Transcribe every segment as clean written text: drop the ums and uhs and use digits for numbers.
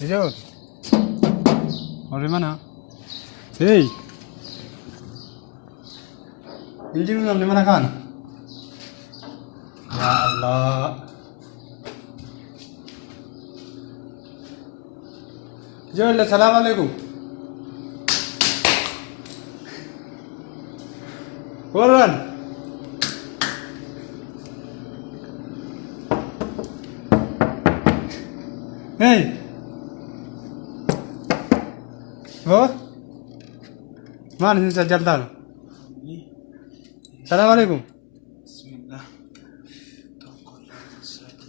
Ijoo. Warri mana? Hey. Injiru namni mana kana? Ya Allah. Ijoollee salaamu alaikum. Warran. Hey. Oh. Mana sih saya jalan? Assalamualaikum. Bismillah.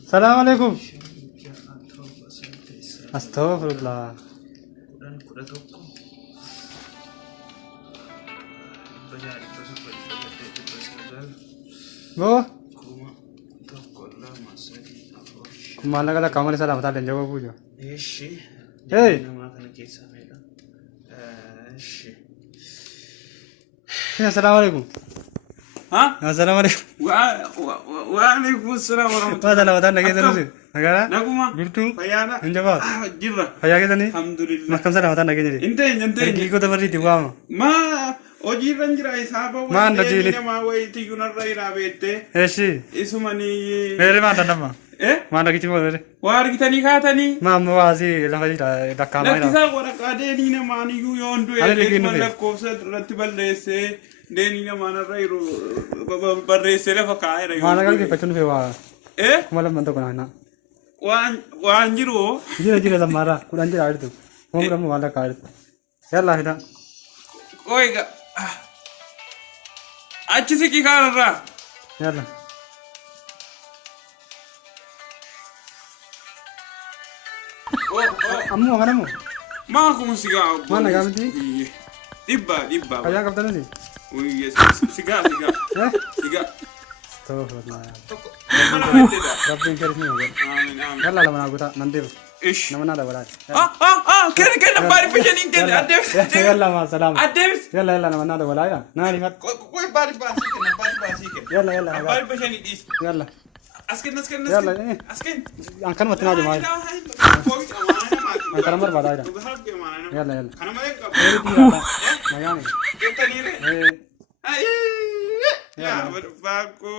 Assalamualaikum. Astagfirullah. Oh. Kumala kala kamar salam ta denjo bujo. Hey. Assalamualaikum. Ha? Assalamualaikum. Waalaikum assalam warahmatullahi. Waalaikum wata nage terus. Nagara? Naguma. Birtu? Fayana. Injaba. Jirra. Faya ke tani? Alhamdulillah. Makam salam wata nage jadi. Inte. Ki ko tabari tiwama. Ma oji ranjira isaba wa. Ma ndajili. Ma wa iti yunarra irabete. Eshi. Isumani. Mere ma danama. Ma nage tiwo mere. War kitani khatani. Ma mawazi la fadi da kama ina. Lakisa wara kade ni na mani yu yondu e mala kosa ratiballese deni na mana rairo barrese la fakaira yu. Ma nagal ke pachun fewa. Kumala mando kona na. Wan jiro. Jira zamara. Kuran jira adu. Hongra mu wala kar. Yalla hida. Oiga. अच्छे से की खा रहा Yalla. Ammu nganamu. माँ को मुझसिगा Ma nagal ti. दिब्बा Kaya kaptan ni. वही सिगा Eh? सिगा Astagfirullah. तो mana bete da Rabbin karis ni hoga. amin amin Yalla la mana guta nandir. ish Namana da wala. كان باري بيجي كده أديف Yalla ma salam. أديف Yalla namana da wala ya. Nani mat. كوي باري باسي كده Yalla. باري بيجي ديس Yalla. أسكن Yalla. أسكن Angkan matina di mai. Antara mar bada ida. Yalla. أنا ما يبقى Eri tira. Mayani. كنت نيرة Eh. يا برفاكو